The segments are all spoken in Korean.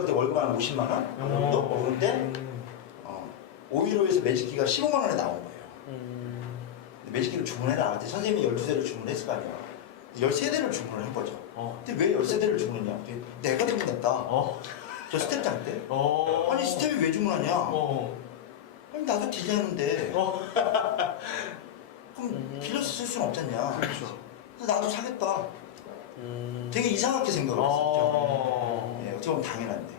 그때 월급 한 50만 원 정도 버는데 어, 515에서 매직기가 15만 원에 나온 거예요. 근데 매직기를 주문해 나한테 선생님이 12대를 주문했을 거 아니야. 13대를 주문을 한 거죠. 어. 근데 왜 13대를 주문했냐? 내가 주문했다. 어. 저 스텝장 때. 어. 아니 스텝이 왜 주문하냐? 어. 아니 나도 디자이너인데 어. 그럼 음. 빌려서 쓸 수는 없잖냐. 그렇죠. 그래서 나도 사겠다. 되게 이상하게 생각을 했었죠. 어. 보면 당연한데.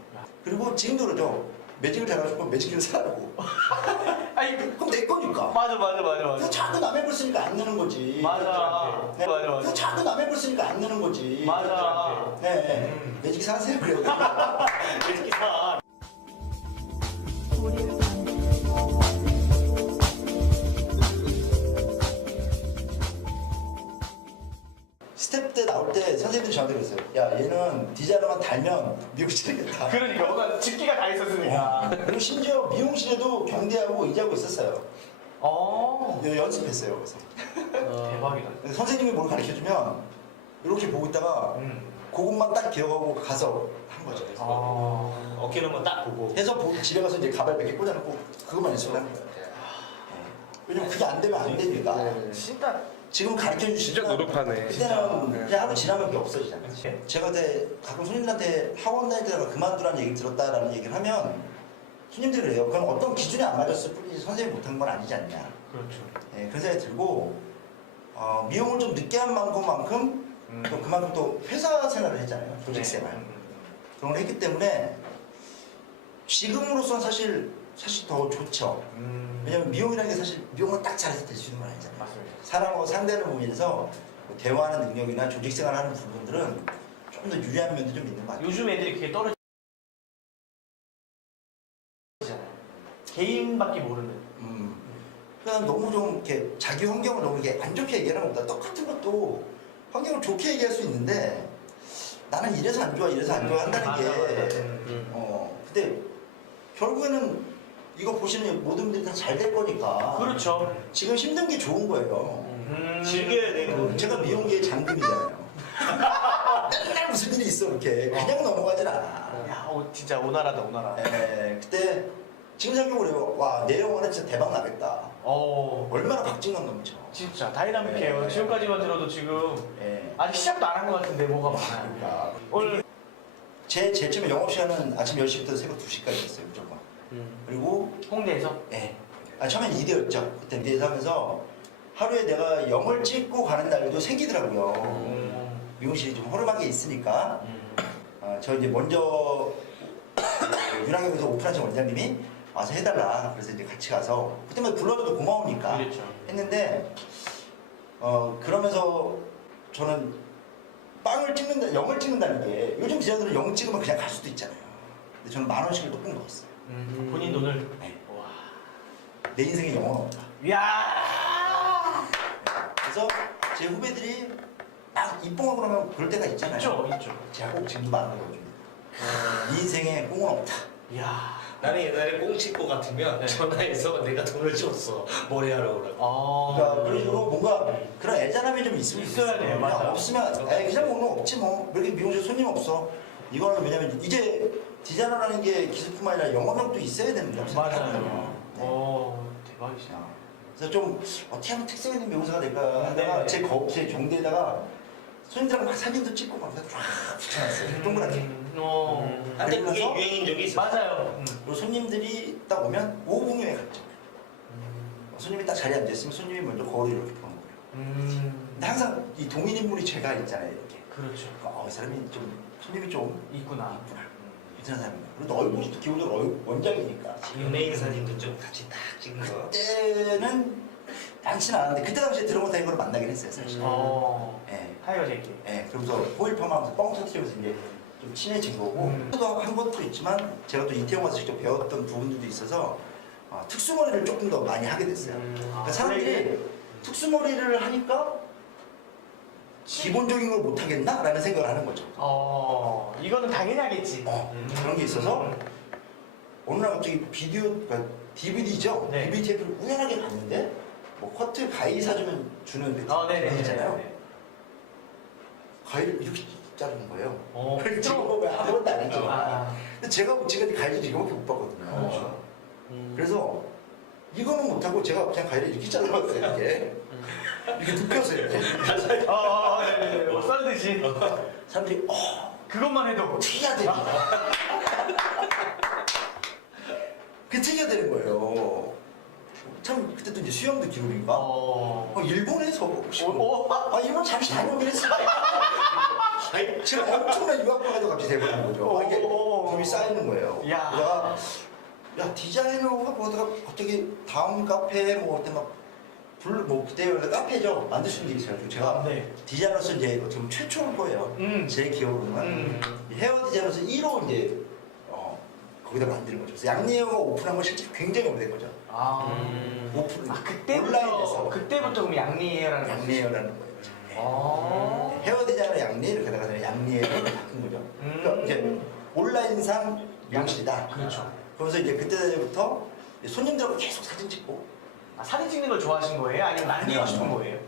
그리고 지금도 그러죠. 매직을 잘하고 매직기를 사라고. 아니 그- 그럼 내 거니까. 맞아 맞아 맞아 맞아. 자꾸 남의 걸 쓰니까 안 내는 거지. 맞아. 네. 맞아 맞아. 자꾸 남의 걸 쓰니까 안 내는 거지. 맞아. 네. 네. 음. 매직기 사세요. 그래요. 야, 얘는 디자이너만 달면 미국 시키겠다. 그러니까 뭔가 집기가 다 있었으니까. 그리고 심지어 미용실에도 경대하고 의지하고 있었어요. 어. 연습했어요. 그래서. 대박이다. 근데 선생님이 뭘 가르쳐 주면 이렇게 보고 있다가 음. 그것만 딱 기억하고 가서 한 거죠. 아. 어깨너만 딱 보고 해서 보- 집에 가서 이제 가발 몇 개 꽂아놓고 그것만 연습을 하는 거예요. 예. 왜냐면 그게 안 되면 안 되니까. 진짜. 지금 가르쳐 주시면 진짜 노력하네. 그때는 네. 그냥 하루 지나면 그게 없어지잖아요. 제가 그때 가끔 손님들한테 학원 다닐 때가 그만두라는 얘기를 들었다라는 얘기를 하면 손님들이 그래요. 그건 어떤 기준이 안 맞았을 뿐이지 선생님이 못한 건 아니지 않냐. 그렇죠. 예, 그런 생각이 들고 어, 미용을 좀 늦게 한 만큼만큼 음. 또 그만큼 또 회사 생활을 했잖아요. 조직 네. 생활. 음. 그런 걸 했기 때문에 지금으로서는 사실 사실 더 좋죠. 음. 왜냐면 미용이라는 게 사실 미용을 딱 잘해서 될 수 있는 건 아니잖아요. 맞습니다. 사람하고 상대하는 부분에서 뭐 대화하는 능력이나 조직 생활하는 부분들은 좀 더 유리한 면도 좀 있는 것 같아요. 요즘 애들이 그게 떨어지잖아요. 개인밖에 모르는. 음. 그냥 너무 좀 이렇게 자기 환경을 너무 이렇게 안 좋게 얘기하는 것보다 똑같은 것도 환경을 좋게 얘기할 수 있는데 나는 이래서 안 좋아 이래서 안 좋아 한다는 맞아, 게 맞아. 어, 근데 결국에는 이거 보시는 모든 분들이 다 잘 될 거니까 그렇죠. 지금 힘든 게 좋은 거예요. 음. 즐겨야 돼, 그거. 제가 미용계의 장금이잖아요. 맨날 무슨 일이 있어 이렇게 그냥 넘어가질 않아. 야, 오, 진짜 오나라다 오나라. 예, 그때 지금 생각해보래요. 와, 내 영화는 진짜 대박 나겠다. 어, 얼마나 박진감 넘쳐. 진짜 다이나믹해요. 네. 지금까지만 들어도 지금 예. 아직 시작도 안 한 것 같은데 뭐가 많아요. 그러니까 오늘 제, 제 처음에 영업 시간은 아침 10시부터 새벽 2시까지였어요, 무조건. 그리고, 홍대에서 예. 아, 처음엔 2대였죠. 그때 2대에서 하면서 하루에 내가 영을 찍고 가는 날도 생기더라고요. 음. 미용실이 좀 허름한 게 있으니까. 어, 저 이제 먼저 윤학영에서 오픈하신 원장님이 와서 해달라. 그래서 이제 같이 가서 그때만 불러줘도 고마우니까 그렇죠. 했는데 어 그러면서 저는 빵을 찍는다, 영을 찍는다는 게 요즘 디자이너들은 영 찍으면 그냥 갈 수도 있잖아요. 근데 저는 만 원씩을 또꼭 넣었어요. 음, 본인 돈을. 네. 와. 내 인생에 영은 없다. 야. 그래서 제 후배들이 막 입봉하고 그러면 그럴 때가 있잖아요. 있죠, 있죠. 제가 꼭 지금도 말하는 거죠. 네 인생에 꽁은 없다. 야. 나는 옛날에 꽁치고 같으면 네. 전화해서 내가 돈을 줬어 머리 하러 오라고 아. 그러니까 그런 식으로 뭔가 그런 애잔함이 좀 있으면 있어야 돼요, 그냥 맞아요. 없으면 에이 그냥 오늘 없지 뭐 이렇게 미용실 손님 없어 이거는 왜냐면 이제 디자이너라는 게 기술뿐만 아니라 영업력도 있어야 된다고 생각하거든요 맞아요. 네. 어, 대박이시다. 그래서 좀 어떻게 하면 특색 있는 미용사가 될까 하다가 네. 제, 거, 제 종대에다가 손님들하고 막 사진도 찍고 막 그래서 쫙 붙여놨어요 동그랗게 음, 어. 한때 그게 그러면서- 유행인 적이 있어 맞아요. 음. 그리고 손님들이 딱 오면 오공유에 갔죠 손님이 딱 자리에 앉아있으면 손님이 먼저 거울을 이렇게 보는 거예요 음. 근데 항상 이 동일 인물이 제가 있잖아요 이렇게 그렇죠. 어, 이 사람이 좀 손님이 좀 있구나. 있구나 괜찮은 사람이다 그리고 또 얼굴이 또 기본적으로 얼- 원작이니까. 연예인 사진도 좀 같이 딱 찍는 거 그때는 많지는 않았는데 그때 당시에 드러머 타이거를 만나긴 했어요 사실. 어. 예, 타이거 제키. 예, 그러면서 호일펌하면서 뻥 터트리면서 이제 좀 친해진 거고. 음. 또한 것도 있지만 제가 또 이태원 가서 직접 배웠던 부분들도 있어서 어, 특수머리를 조금 더 많이 하게 됐어요. 음. 그러니까 아, 사람들이 특수머리를 하니까 기본적인 걸 못하겠나? 라는 생각을 하는 거죠 어, 이거는 당연히 하겠지. 어, 음. 그런 게 있어서 어느 날 갑자기 비디오, 그러니까 DVD죠? 네. DVD 테이프를 우연하게 봤는데 뭐 커트 가위 사주면 주는 그 어, 네네. 있잖아요 네네. 가위를 이렇게 자르는 거예요 어, 그걸 지금 아무것도 안 했죠 아. 근데 제가 지금까지 가이드 이거밖에 못 봤거든요. 그렇죠. 음. 그래서 이거는 못하고 제가 그냥 가이드 이렇게 잘라봤어요. 이렇게 이렇게 눕혀서 이렇게 아, 아, 아, 네, 네. 뭐 썰듯이. 사람들이 어 그것만 해도. 튀겨야 됩니다. 그 튀겨야 되는 거예요. 참 그때도 이제 수영도 기록인가? 어. 어, 일본에서 오, 혹시 오. 아 일본 잠시 다녀오긴 했어요. 제가 엄청난 유학과가 돼 갑자기 돼버린 거죠. 아, 이게 오. 겁이 쌓이는 거예요. 야. 내가 야 디자이너가 보다가 갑자기 다음 카페 뭐 어때 막 불 뭐 그때 원래 카페죠 만드시는 게 있어가지고 제가 네. 디자이너로서 이제 보면 최초일 거예요. 음. 제 기억으로는 음. 헤어 디자이너로서 1호 이제 어, 거기다 만드는 거죠. 그래서 양리에어가 오픈한 건 실제 굉장히 오래된 거죠. 아. 음. 오픈 아, 그때부터. 온라인에서 그때부터 그럼 양리에라는 양리에어라는 거예요. 아. 헤어 디자이너 양리 이렇게 다가 양리에어로 바꾼 거죠. 그러니까 음. 이제 온라인상 미용실이다. 그렇죠. 그러면서 이제 그때 부터 손님들하고 계속 사진 찍고 아, 사진 찍는 걸 좋아하신 거예요? 아니면 남기고 싶은 거예요?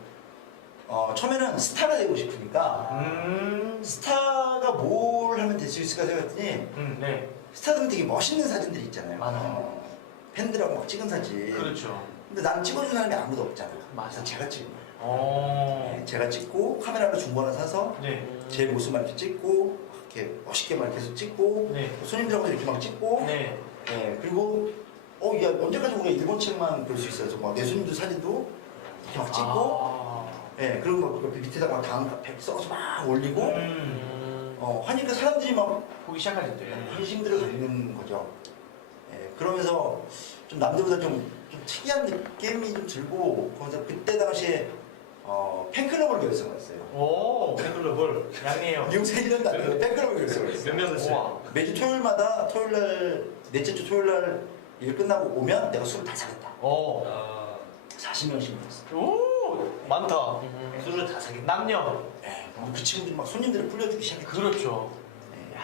어, 처음에는 스타가 되고 싶으니까 음. 스타가 뭘 하면 될 수 있을까 생각했더니 음, 네. 스타들은 되게 멋있는 사진들이 있잖아요. 맞아요. 어, 팬들하고 막 찍은 사진. 그렇죠. 근데 난 찍어준 사람이 아무도 없잖아. 맞아. 그래서 제가 찍은 거예요. 어. 네, 제가 찍고 카메라로 중고 하나 사서 네. 제 모습만 이렇게 찍고 이렇게 멋있게 막 계속 찍고 네. 손님들하고 이렇게 막 찍고 네. 네, 그리고 어, 야, 언제까지 우리가 일본 책만 볼 수 있어요? 그래서 막내 손님들 사진도 이렇게 막 찍고 아. 예, 그리고 막 옆에 밑에다가 다음 백 써서 막 올리고 음. 어, 하니까 사람들이 막 보기 시작하셨대요. 관심들을 갖는 거죠. 예, 그러면서 좀 남들보다 좀, 좀 특이한 느낌이 좀 들고 그래서 그때 당시에 어, 팬클럽을 결성했어요. 오. 팬클럽을. 미용사 1년도 안 되고 팬클럽을 결성했어요. 몇 명을. 써요? 매주 토요일마다 토요일날 넷째 주 토요일 날 일 끝나고 오면 내가 술을 다 사겠다. 오. 아, 40명씩 모였어. 오. 많다. 술을 다 사겠다. 남녀. 예, 그그 친구들이 막 손님들을 불려주기 시작했죠. 그렇죠. 예, 야,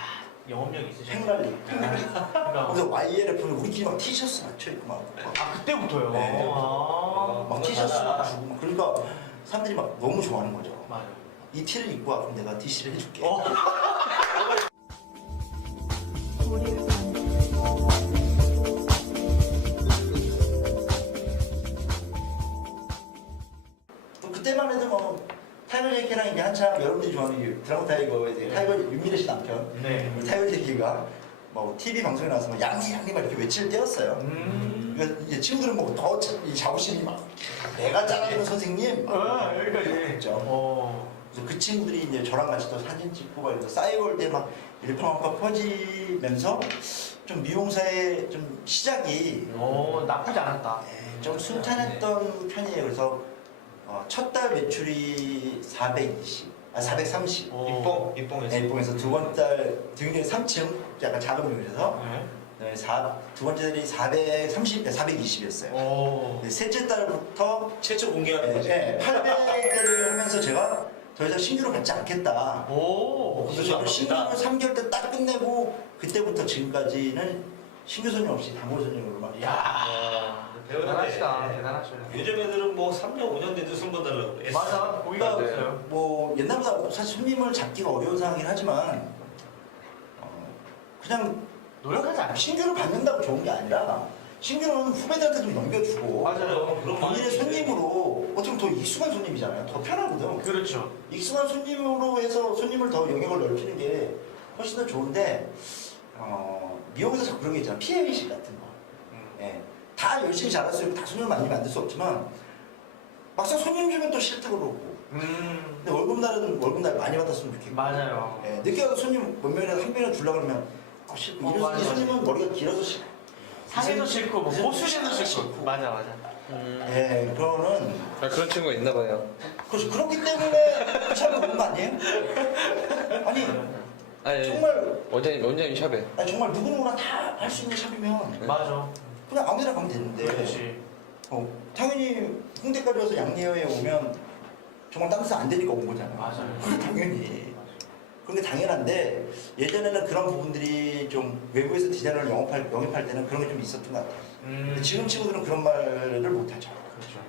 영업력 있으시네. 팽랄리. 그러니까. 그래서 YLF는 우리끼리 막 티셔츠 맞춰 입고 막, 막, 아, 그때부터요. 네. 아. 막 티셔츠 막 주고 막 그러니까 사람들이 막 너무 좋아하는 거죠. 맞아요. 이 티를 입고 와 그럼 내가 DC를 해줄게. 어. 타이거 제키랑 이제 한참 여러분들이 좋아하는 이 드라곤 타이거 이제 타이거 윤미래 씨 남편 네. 우리 타이거 제키가 뭐 TV 방송에 나와서 막 양리 양리 막 이렇게 외칠 때였어요. 음. 그러니까 이제 친구들은 뭐더 자부심이 막 내가 잘하는 선생님 막 아, 여기까지. 그랬죠. 어. 그래서 그 친구들이 이제 저랑 같이 또 사진 찍고 막 이러고 싸이월드에 막 일파만파 퍼지면서 좀 미용사의 좀 시작이 어, 나쁘지 않았다. 네, 좀 순탄했던 편이에요. 그래서 어, 첫달 매출이 420, 아 430. 어. 입봉 입봉에서. 네, 입봉해서 두 번째 달 굉장히 3층 약간 작은 미용실에서 네. 네, 사, 두 번째 달이 430, 420이었어요. 오. 네, 셋째 달부터 최초 공개하는 거지. 네, 800대를 하면서 제가 더 이상 신규로 받지 않겠다. 오. 그래서 저는 신규를 3개월 때 딱 끝내고 그때부터 지금까지는 신규 손님 없이 단골 손님으로만 야. 아, 대단하시다. 배우는데. 대단하셔요. 요즘 애들은 뭐 3년 5년 돼도 손 봐달라고 그래. 맞아. 거기가 그러니까 없어요. 뭐 옛날보다 사실 손님을 잡기가 어려운 상황이긴 하지만 어, 그냥 노력하지 않으시 신규를 받는다고 좋은 게 아니라 신규는 후배들한테 좀 넘겨주고 맞아요. 그런 본인의 마음이 손님으로 어떻게 보면 더 익숙한 손님이잖아요. 더 편하거든. 그렇죠. 익숙한 손님으로 해서 손님을 더 영역을 넓히는 게 훨씬 더 좋은데 어, 미용에서 자꾸 그런 게 있잖아. 피해 의식 같은 거. 음. 예. 다 열심히 잘할 수 있고 다 손님을 많이 만들 수 없지만 막상 손님 주면 또 싫다 그러고 음. 근데 월급날은 월급날 많이 받았으면 좋겠고 맞아요. 예. 늦게 와서 손님 몇 명이라도 한 명이라도 주려고 그러면 아 싫고 어, 이런 맞아. 손님은 머리가 길어서 싫고 상해도 싫고 뭐 보수제도 싫고. 맞아 맞아. 예, 그거는 아, 그런 친구가 있나 봐요. 그렇죠. 그렇기 때문에 샵에 오는 거 아니에요? 아니 아니, 정말 원장님, 원장님 샵에. 아니, 정말 누구누구나 다 할 수 있는 샵이면 맞아. 그냥 아무 데나 가면 되는데 그렇지. 어, 당연히 홍대까지 와서 양리어에 오면 정말 데서 안 되니까 온 거잖아요. 맞아요. 당연히 그런 게 당연한데 예전에는 그런 부분들이 좀 외국에서 디자이너를 영업할, 영입할 때는 그런 게 좀 있었던 것 같아요. 음. 근데 지금 친구들은 그런 말을 못하죠. 그렇죠.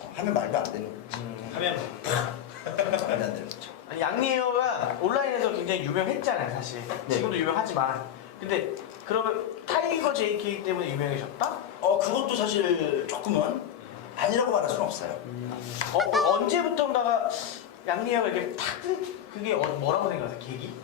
어, 하면 말도 안 되는 거죠. 음. 하면 말도 안 되는 거죠. 아니 양리에어가 온라인에서 굉장히 유명했잖아요 사실 네. 지금도 유명하지만 근데 그러면 타이거 JK 때문에 유명해졌다? 어 그것도 사실 조금은 아니라고 말할 수는 없어요. 어, 어, 언제부터인가가 양리아가 이렇게 탁 그게 어, 뭐라고 생각하세요? 계기?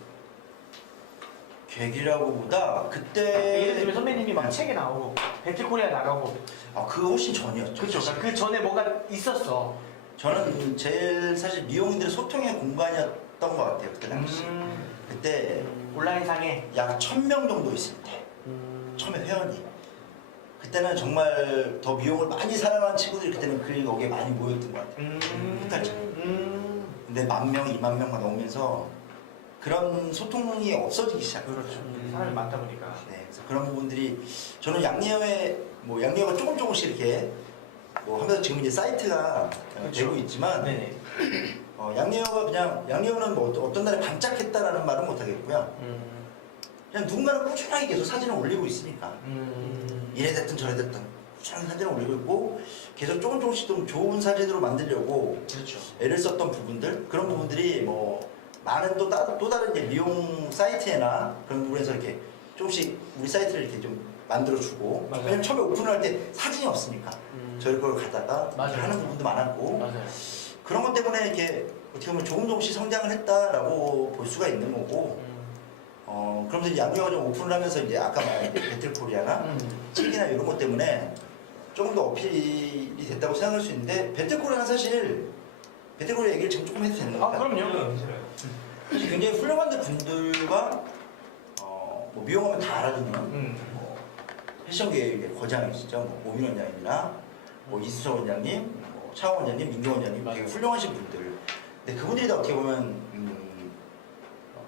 계기라고보다 예를 그때 들면 선배님이 막 책에 나오고 배틀코리아 나가고 아 그거 훨씬 전이었죠. 그렇죠. 사실. 그 전에 뭔가 있었어. 저는 제일 사실 미용인들의 소통의 공간이었던 것 같아요 그때 당시. 음, 그때 온라인상에 약 1000명 정도 있을 때 처음에 회원이 그때는 정말 더 미용을 많이 사랑하는 친구들이 그때는 그 거기에 많이 모였던 것 같아요. 음, 그렇죠. 음, 근데 만 명, 이만 명만 넘으면서 그런 소통이 없어지기 시작해요. 그렇죠. 사람이 많다 보니까. 네, 그래서 그런 부분들이 저는 양리어에 뭐 양리어가 조금 조금씩 이렇게 뭐 하면서 지금 이제 사이트가 그렇죠. 되고 있지만 네네. 어, 양리어가 그냥 양리어는 뭐 어떤- 어떤 날에 반짝했다라는 말은 못 하겠고요. 음, 그냥 누군가는 꾸준하게 계속 사진을 올리고 있으니까 음, 이래 됐든 저래 됐든 꾸준하게 사진을 올리고 있고 계속 조금 조금씩 좀 좋은 사진으로 만들려고 그렇죠. 애를 썼던 부분들 그런 부분들이 뭐 많은 또, 따, 또 다른 이제 미용 사이트에나 그런 부분에서 이렇게 조금씩 우리 사이트를 이렇게 좀 만들어주고 맞아요. 왜냐면 처음에 오픈을 할 때 사진이 없으니까 음, 저희 걸 갖다가 맞아요. 하는 부분도 많았고 맞아요. 그런 것 때문에 이렇게 어떻게 보면 조금 조금씩 성장을 했다라고 볼 수가 있는 거고 음, 어 그러면서 양교가 좀 오픈을 하면서 이제 아까 말한 배틀코리아나 음, 책이나 이런 것 때문에 조금 더 어필이 됐다고 생각할 수 있는데 배틀코리아는 사실 배틀코리아 얘기를 지금 조금 해도 되는 아 건가요? 그럼요. 사실 굉장히 훌륭한 분들과 어, 뭐 미용하면 다 알아듣는 음, 뭐 패션계의 거장이시죠. 뭐 오민 원장님이나 뭐 이수철 원장님, 뭐 차원 원장님, 민경 원장님 되게. 훌륭하신 분들. 근데 그분들이 다 어떻게 보면 음, 어,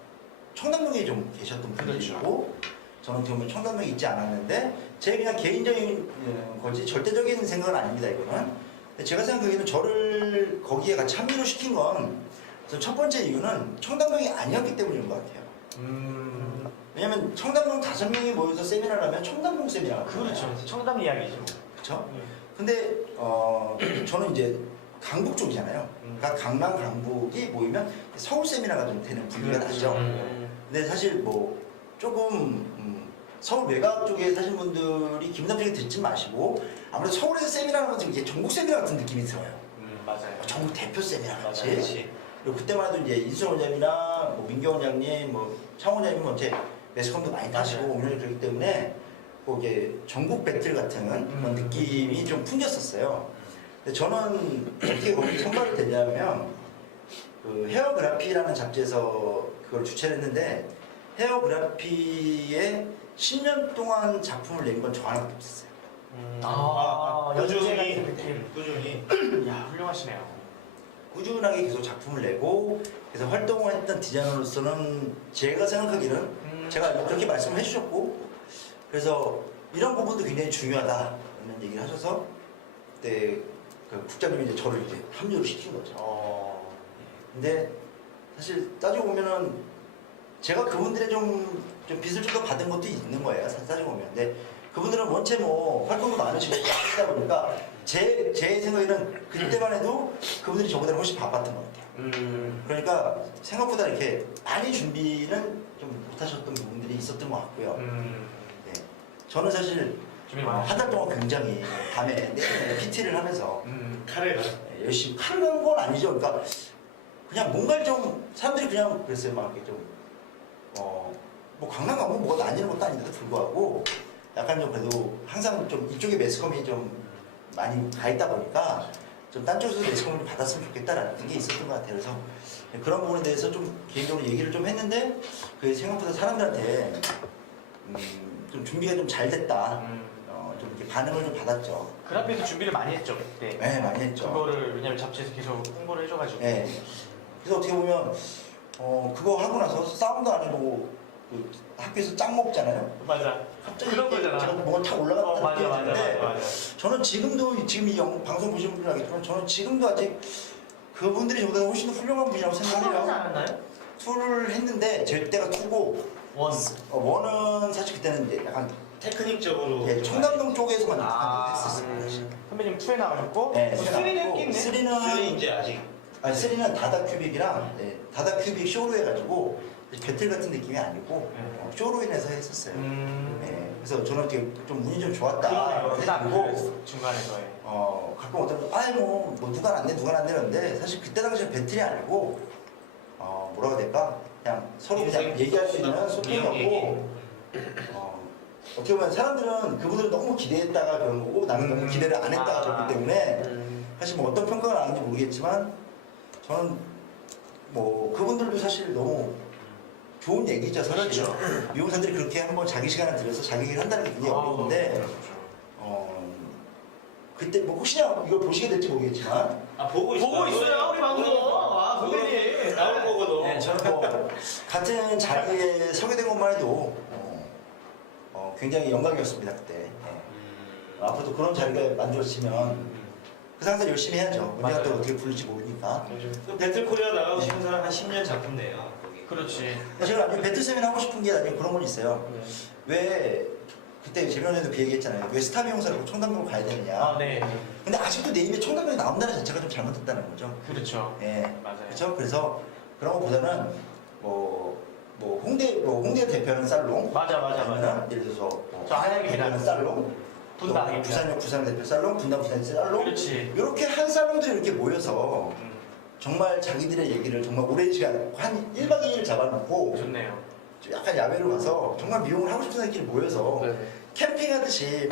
청담동에 좀 계셨던 그렇죠. 분들이고 저는 어떻게 보면 청담동에 있지 않았는데 제 그냥 개인적인 어, 거지 절대적인 생각은 아닙니다 이거는. 근데 제가 생각하기에는 저를 거기에 같이 합류를 시킨 건 첫 번째 이유는 청담동이 아니었기 때문인 것 같아요. 음, 왜냐면 청담동 다섯 명이 모여서 세미나를 하면 청담동 세미나가 그렇죠. 청담 이야기죠. 그렇죠? 음, 근데 어 저는 이제 강북 쪽이잖아요. 음. 그러니까 강남 강북이 모이면 서울 세미나가 좀 되는 분위기가 나죠. 음, 근데 사실 뭐 조금 음, 서울 외곽 쪽에 사신 분들이 기분 나쁘게 듣지 마시고 아무래도 서울에서 세미나는 건 이게 전국 세미나 같은 느낌이 들어요. 음, 맞아요. 전국 대표 세미나 맞아요. 같이. 그리고 그때만 해도 이제 이수정 원장님이나 뭐 민경 원장님, 뭐 창 원장님 뭐 이제 매스컴도 많이 맞아요. 운영이 되기 때문에 뭐 이게 전국 배틀 같은 그런 음. 느낌이 좀 풍겼었어요. 근데 저는 어떻게 거기 선발이 됐냐면 그 헤어그라피라는 잡지에서 그걸 주최를 했는데 헤어그라피에 10년 동안 작품을 낸 건 저 하나밖에 없었어요. 음, 아, 아, 연재 꾸준히, 같은 느낌. 꾸준히. 야, 훌륭하시네요. 꾸준하게 계속 작품을 내고 그래서 활동을 했던 디자이너로서는 제가 생각하기는 음, 제가 그렇게 말씀을 해주셨고 그래서 이런 부분도 굉장히 중요하다는 얘기를 하셔서 그때 그 국장님이 이제 저를 이제 합류를 시킨 거죠. 어, 근데 사실 따지고 보면은 제가 그분들의 좀, 좀 빚을 좀 더 받은 것도 있는 거예요. 사- 따지고 보면. 근데 그분들은 원체 뭐 활동도 많으시고 하다 보니까 제, 제 생각에는 그때만 해도 그분들이 저보다 훨씬 바빴던 것 같아요. 음, 그러니까 생각보다 이렇게 많이 준비는 좀 못하셨던 부분들이 있었던 것 같고요. 음, 네. 저는 사실 준비 어, 많이 한 달 동안 굉장히 밤에 네, PT를 하면서 음, 카레가. 네, 열심히 하는 건 아니죠. 그러니까 그냥 뭔가를 좀 사람들이 그냥 그랬어요. 막 이렇게 좀 어, 뭐 강남 가면 뭐가 나뉘는 것도 아닌데도 불구하고 약간 좀 그래도 항상 좀 이쪽에 매스컴이 좀 많이 가 있다 보니까 좀 딴 쪽에서 매스컴을 좀 받았으면 좋겠다라는 게 있었던 것 같아요. 그래서 그런 부분에 대해서 좀 개인적으로 얘기를 좀 했는데 그 생각보다 사람들한테 음, 좀 준비가 좀 잘 됐다. 음. 어, 좀 이렇게 반응을 좀 받았죠. 그라피도 준비를 많이 했죠 그때. 네, 많이 했죠. 그거를 왜냐면 잡지에서 계속 홍보를 해줘가지고. 네. 그래서 어떻게 보면 어 그거 하고 나서 싸움도 안 해보고 그 학교에서 짱 먹잖아요. 맞아. 갑자기 그런 이렇게 거잖아. 제가 뭔가 탁 어, 올라갔다는 맞아, 느낌이 맞아, 드는데 맞아. 저는 지금도 지금 이 영, 방송 보시는 분들 알겠지만 저는 지금도 아직 그분들이 저보다 훨씬 더 훌륭한 분이라고 생각해요. 않았나요? 투를 했는데 제 때가 투고 원. 어, 원은 사실 그때는 이제 약간 테크닉적으로. 예, 청담동 쪽에서만 아, 했었어요. 사실. 선배님 투에 나가셨고 네, 쓰리는 깼네. 쓰리는 쓰리 이제 아직. 아니 쓰리는 다다 큐빅이랑 네, 다다 큐빅 쇼로 해가지고 배틀 같은 느낌이 아니고 네. 어, 어, 쇼로 인해서 했었어요. 음. 네, 그래서 저는 되게 좀 운이 좀 좋았다. 그러네요. 딱 그리고 그 중간에서의. 어, 가끔 어떤 분, 아이 뭐, 뭐 누가 안 돼, 누가 안 되는데 사실 그때 당시에 배틀이 아니고 어, 뭐라고 해야 될까? 그냥 서로 그냥 얘기할 수 있는 소통이었고 얘기. 어, 어떻게 보면 사람들은 그분들은 너무 기대했다가 그런 거고 나는 너무 음. 기대를 안 했다가 아. 그렇기 때문에 음. 사실 뭐 어떤 평가가 나는지 모르겠지만 저는 뭐 그분들도 사실 너무 좋은 얘기죠 사실 그렇죠. 미용사들이 그렇게 한번 자기 시간을 들여서 자기 얘기를 한다는 게 굉장히 아, 어려운데 그렇죠. 어, 그때 뭐 혹시나 이걸 보시게 될지 모르겠지만 아 보고 있어요. 보고 있어요 우리 방송. 아 선배님. 나올. 네, 저는 뭐 같은 자리에 서게 된 것만 해도 어, 어, 굉장히 영광이었습니다 그때 네. 음. 앞으로도 그런 자리가 만들어지면 그 상사 열심히 해야죠 언제가 또 맞아요. 어떻게 풀릴지 모르니까 그 배틀 코리아 나가고 싶은 사람 한 10년 작품네요. 거기. 그렇지. 제가 나중에 배틀 세미나 하고 싶은 게 나중에 그런 건 있어요 네. 왜 그때 재면에도 그 얘기 했잖아요 왜 스타 미용사라고 청담동 가야 되느냐 아 네. 근데 아직도 내 입에 청담동이 나온다는 자체가 좀 잘못됐다는 거죠 그렇죠. 예. 맞아요. 그렇죠. 그래서 그런 것보다는 뭐, 뭐 홍대 뭐 홍대 대표는 살롱, 맞아 맞아 맞아. 예를 들어서 뭐저 한양입니다. 대표는 살롱, 분당 또 부산역 부산 대표 살롱, 분당 부산 살롱 그렇지. 이렇게 한 살롱들이 이렇게 모여서 음, 정말 자기들의 얘기를 정말 오랜 시간 한 1박 2일 잡아놓고 좋네요. 좀 약간 야외로 가서 정말 미용을 하고 싶은 사람끼리 모여서 네. 캠핑하듯이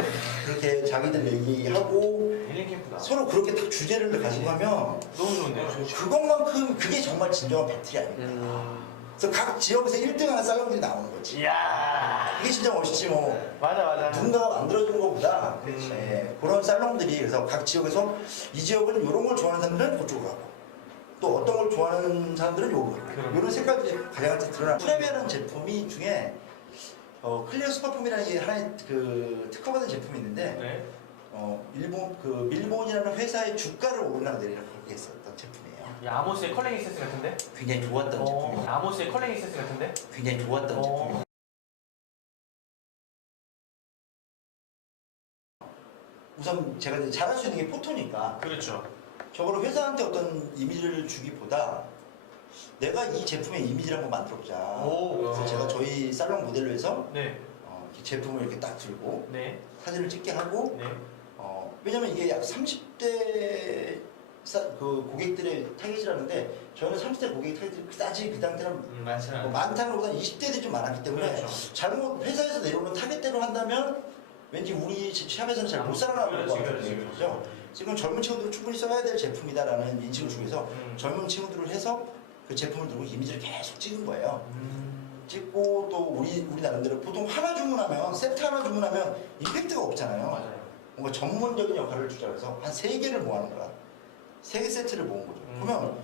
그렇게 자기들 얘기하고 힐링 캠프다. 서로 그렇게 딱 주제를 가지고 하면 너무 좋은데요. 그것만큼 그게 정말 진정한 배틀이 아닙니다. 음. 그래서 각 지역에서 1등하는 살롱들이 나오는 거지. 이야. 이게 진짜 멋있지 뭐. 맞아 맞아. 누군가가 만들어주는 것보다 그렇지. 예, 그런 살롱들이 그래서 각 지역에서 이 지역은 이런 걸 좋아하는 사람들은 그쪽으로 가고 또 어떤 걸 좋아하는 사람들은 요거 그럼. 이런 색깔들이 가장 드러나 프레미어라는 제품이 중에 어, 클리어 슈퍼폼이라는 게 하나의 그 특허받은 제품이 있는데 네. 어, 일본 그 밀본이라는 회사의 주가를 내리락 하게 했었던 제품이에요. 야, 아모스의 컬링 액세스 같은데? 굉장히 좋았던 어, 제품이에요. 아모스의 컬링 액세스 같은데? 굉장히 좋았던 어. 제품이에요. 우선 제가 이제 잘할 수 있는 게 포토니까 그렇죠. 저거를 회사한테 어떤 이미지를 주기보다 내가 이 제품의 이미지를 한번 만들어보자. 오. 그래서 제가 저희 살롱 모델로 해서 네. 어, 이렇게 제품을 이렇게 딱 들고 네. 사진을 찍게 하고 네. 어, 왜냐면 이게 약 30대 사- 그 고객들의 타깃이라는데 저희는 30대 고객 타깃이 그다지 그 당대는 음, 많지는 뭐. 많다는 것보다 20대들이 좀 많았기 때문에 그렇죠. 잘못 회사에서 내려오는 타겟대로 한다면 왠지 우리 샵에서는 잘 못 살아남을 것 그렇지. 그렇지, 그죠? 지금 젊은 친구들은 충분히 써야 될 제품이다라는 인식을 위해서 음. 젊은 친구들을 해서 그 제품을 들고 이미지를 계속 찍은 거예요. 음. 찍고 또 우리 우리 나름대로 보통 하나 주문하면 세트 하나 주문하면 임팩트가 없잖아요. 맞아요. 뭔가 전문적인 역할을 주자 그래서 한 세 개를 모아놓은 거야. 세 개 세트를 모은 거죠. 음. 그러면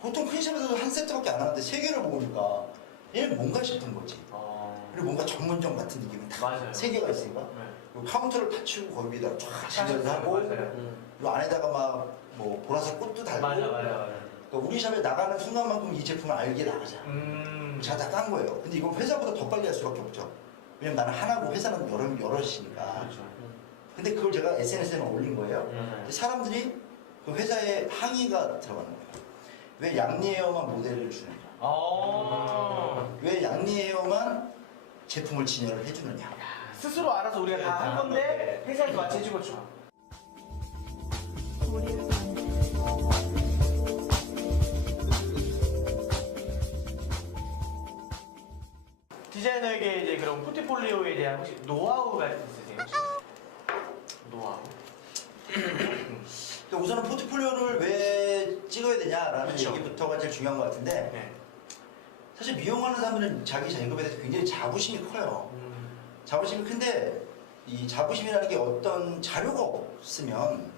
보통 큰 샵에서도 한 세트밖에 안 하는데 세 개를 모으니까 얘는 뭔가 싶은 거지. 어. 그리고 뭔가 전문점 같은 느낌이 맞아요. 딱세 개가 있으니까 네. 그리고 카운터를 다 치우고 거기 위에다 쫙 진열을. 하고 맞아요. 음. 그리고 안에다가 막 뭐 보라색 꽃도 달고 맞아, 맞아, 맞아. 그러니까 우리 샵에 나가는 순간만큼 이 제품을 알게 나가자. 음. 제가 다 깐 거예요. 근데 이건 회사보다 더 빨리 할 수밖에 없죠. 왜냐면 나는 하나고 회사는 여러 여럿이니까. 그렇죠. 근데 그걸 제가 SNS에만 올린 거예요. 음. 사람들이 그 회사에 항의가 들어가는 거예요. 왜 양리에어만 모델을 주느냐? 어. 왜 양리에어만 제품을 진열을 해주느냐? 스스로 알아서 우리가 다 한 건데 회사에서 마치 해준 거죠. 디자이너에게 이제 그런 포트폴리오에 대한 혹시 노하우가 있으세요? 혹시? 노하우? 그러니까 우선은 포트폴리오를 왜 찍어야 되냐라는 그쵸. 얘기부터가 제일 중요한 것 같은데 네. 사실 미용하는 사람들은 자기 자격에 대해서 굉장히 자부심이 커요. 음, 자부심이 큰데 이 자부심이라는 게 어떤 자료가 없으면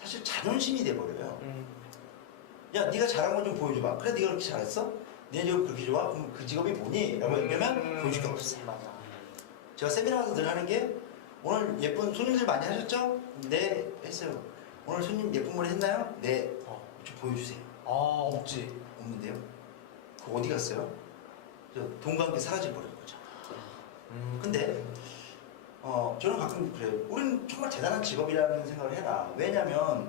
사실 자존심이 돼버려요. 음, 야 네가 잘한 거좀 보여줘봐. 그래 네가 그렇게 잘했어? 네 직업 그렇게 좋아? 그럼 그 직업이 뭐니? 라고 얘기하면 음, 보여줄 게 없어요. 맞아. 제가 세미나 가서 늘 하는 게 오늘 예쁜 손님들 많이 하셨죠? 네 했어요. 오늘 손님 예쁜 머리 했나요? 네. 어. 좀 보여주세요. 아 없지. 없는데요? 그 어디 갔어요? 저 돈과 함께 사라져 버린 거죠. 음, 근데 어 저는 가끔 그래요. 우리는 정말 대단한 직업이라는 생각을 해라. 왜냐면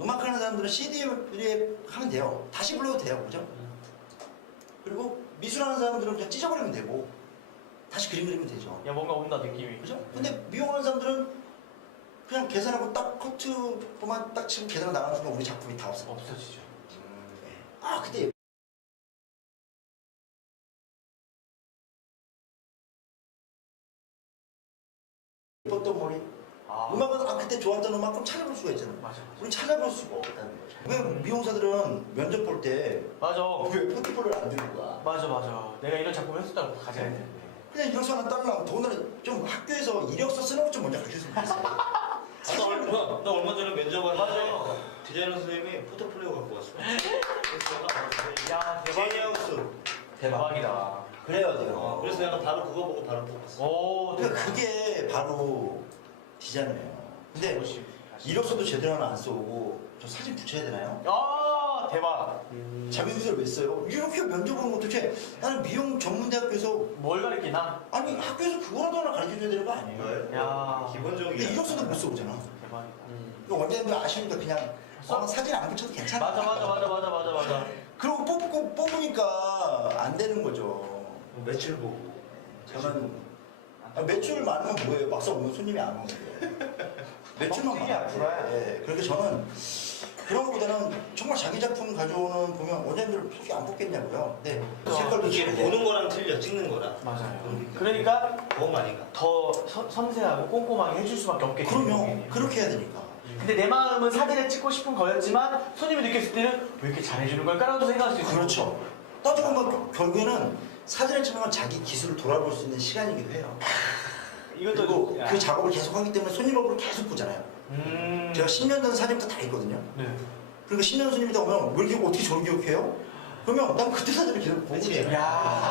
음악하는 사람들은 CD에 하면 돼요. 다시 불러도 돼요, 그죠? 그리고 미술하는 사람들은 그냥 찢어버리면 되고 다시 그림 그리면 되죠. 야 뭔가 온다 느낌이. 그죠? 근데 미용하는 사람들은 그냥 계산하고 딱 커트만 딱 지금 계산 나가는 순간 우리 작품이 다 없어. 없어지죠. 아 근데 예뻤던 머리 아 음악은 아 그때 좋았던 음악 그럼 찾아볼 수가 있잖아 맞아. 우리 찾아볼 수가 없다는 거죠 왜 미용사들은 면접 볼 때 맞아. 왜 포트폴리오를 안 주는 거야 맞아 맞아. 내가 이런 작품 했었다고 가져야 되는데. 그냥 이력서 하나 딸랑 더군다나 좀 학교에서 이력서 쓰는 것 좀 먼저 가르쳐주면 좋겠어요 나 사실 얼마, 나 얼마 전에 면접 왔는데 디자이너 선생님이 포트폴리오 갖고 왔어. 그래서 내가 야 대박. 제니하우스. 대박이다. 그래야 어, 돼요 그래서 내가 바로 그거 보고 바로 뽑았어. 오. 그러니까 그게 바로 디자인이에요 근데 멋있- 이력서도 제대로 하나 안 써오고 저 사진 붙여야 되나요? 아 대박. 자기소개를 왜 써요? 이렇게 면접 보는 거 도대체 나는 미용 전문대학교에서 뭘 가르치나? 아니 학교에서 그거라도 하나 가르쳐줘야 되는 거 아니에요? 야. 기본적이야. 근데 이력서도 못 써오잖아 대박이다. 이거 원장님들 아시니까 그냥 어, 사진 안 붙여도 괜찮아 맞아 맞아 맞아 맞아 맞아 맞아. 그리고 뽑고 뽑으니까 안 되는 거죠 뭐 매출 보고. 저는 아, 매출 많으면 뭐예요? 막상 오면 손님이 안 오는 거예요 매출만 뻥튀기 많아요 앞으로야. 예, 그러니까 저는 그런 거보다는 정말 자기 작품 가져오는 보면 원장님들 속이 안 뽑겠냐고요 근데 색깔도 이게 지금 보는 거랑 틀려, 찍는 거랑. 맞아요. 그러니까. 그러니까 더 많이 가. 더 서- 섬세하고 꼼꼼하게 해줄 수밖에 없겠죠. 그럼요 그렇게 해야 되니까 근데 내 마음은 사진을 찍고 싶은 거였지만 손님이 느꼈을 때는 왜 이렇게 잘해주는 걸까라고 생각할 수 있어요. 그렇죠. 따지고 보면 결국에는 사진을 찍으면 자기 기술을 돌아볼 수 있는 시간이기도 해요. 이것도 그리고 야. 그 작업을 계속 하기 때문에 손님 얼굴을 계속 보잖아요. 음. 제가 10년 전 사진부터 다 있거든요. 네. 그러니까 10년 손님이 다 오면 왜 이렇게 어떻게 저를 기억해요? 그러면 난 그때 사진을 계속 보고. 있어요. 야.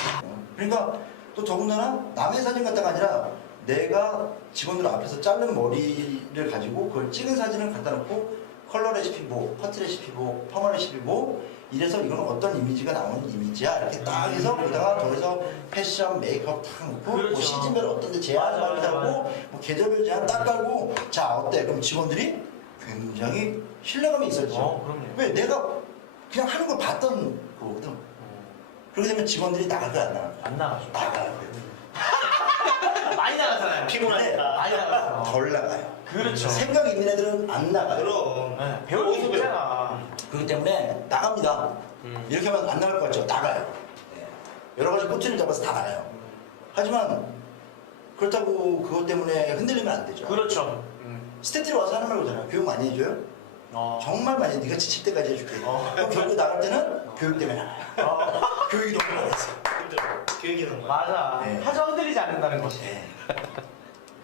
그러니까 또 더군다나 남의 사진 갖다가 아니라 내가 직원들 앞에서 자른 머리를 가지고 그걸 찍은 사진을 갖다 놓고 컬러 레시피 뭐, 커트 레시피 뭐, 퍼머 레시피 뭐 이래서 이건 어떤 이미지가 나오는 이미지야 이렇게 딱 해서 거기다가 더해서 패션, 메이크업 탁 놓고 뭐 그렇죠. 시즌별 어떤 데 제한 맞아, 맞아, 하고 맞아. 뭐 계절별 제한 딱 깔고 자 어때? 그럼 직원들이 굉장히 신뢰감이 있었죠 어, 그럼요. 왜 내가 그냥 하는 걸 봤던 거거든 어, 그렇게 되면 직원들이 나갈 거야 안 나갈 거야? 안 나가죠. 나가요 많이 나가잖아요. 피곤하니까. 많이 나가서. 덜 나가요 그렇죠. 생각 있는 애들은 안 나가요 그럼. 네, 배울 수 어디서 있잖아. 그렇기 때문에 나갑니다 음. 이렇게 하면 안 나갈 것 같죠? 나가요 네. 여러 가지 꼬투리를 잡아서 다 나가요 하지만 그렇다고 그것 때문에 흔들리면 안 되죠 그렇죠. 음. 스태프들이 와서 하는 말 그러잖아요 교육 많이 해줘요? 어. 정말 많이 해. 네가 지칠 때까지 해줄게 어. 그럼 결국 나갈 때는 교육 때문에 나가요 어. 교육이 너무 많았어 힘들어. 교육이는 거야. 맞아. 네. 하지만 흔들리지 않는다는 것이. 네.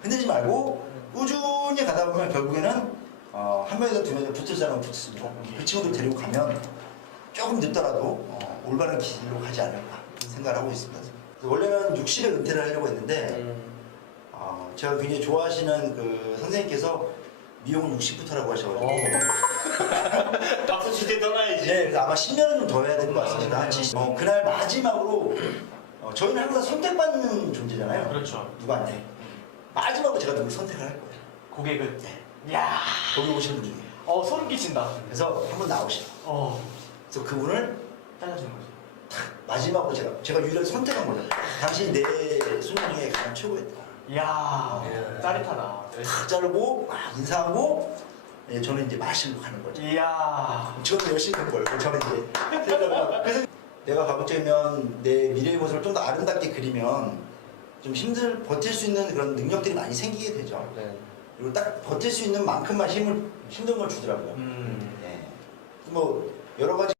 흔들리지 말고 꾸준히 가다 보면 결국에는 어, 한 명이든 두 명이든 붙을 사람은 붙습니다. 그 친구들 데리고 가면 조금 늦더라도 어, 올바른 길로 가지 않을까 생각을 하고 있습니다. 원래는 60에 은퇴를 하려고 했는데 음. 어, 제가 굉장히 좋아하시는 그 선생님께서 미용은 60부터라고 하셔가지고 어. 박수 칠때 떠나야지. 네, 그래서 아마 10년은 좀더 해야 될 것 같습니다. 한 음. 70. 어, 그날 마지막으로 어, 저희는 항상 선택받는 존재잖아요. 그렇죠. 누구한테 마지막으로 제가 누굴 선택을 할 거예요. 고객을. 네. 야. 거기 오신 분 중에. 어 소름 끼친다. 그래서 한번 나오시죠. 어. 그래서 그분을 잘라주는 거지. 마지막으로 제가 제가 유일하게 선택한 거죠. 당신이 내 손님 중에 가장 최고였다. 이야. 네. 짜릿하다. 탁 자르고 막 인사하고 예, 저는 이제 마시고 가는 거죠. 이야. 저는 열심히 된 거예요. 저는 이제 그러다가 그래서 내가 가급적이면 내 미래의 모습을 좀 더 아름답게 그리면 좀 힘들 버틸 수 있는 그런 능력들이 많이 생기게 되죠. 네. 그리고 딱 버틸 수 있는 만큼만 힘을 힘든 걸 주더라고요. 음. 예. 뭐 여러 가지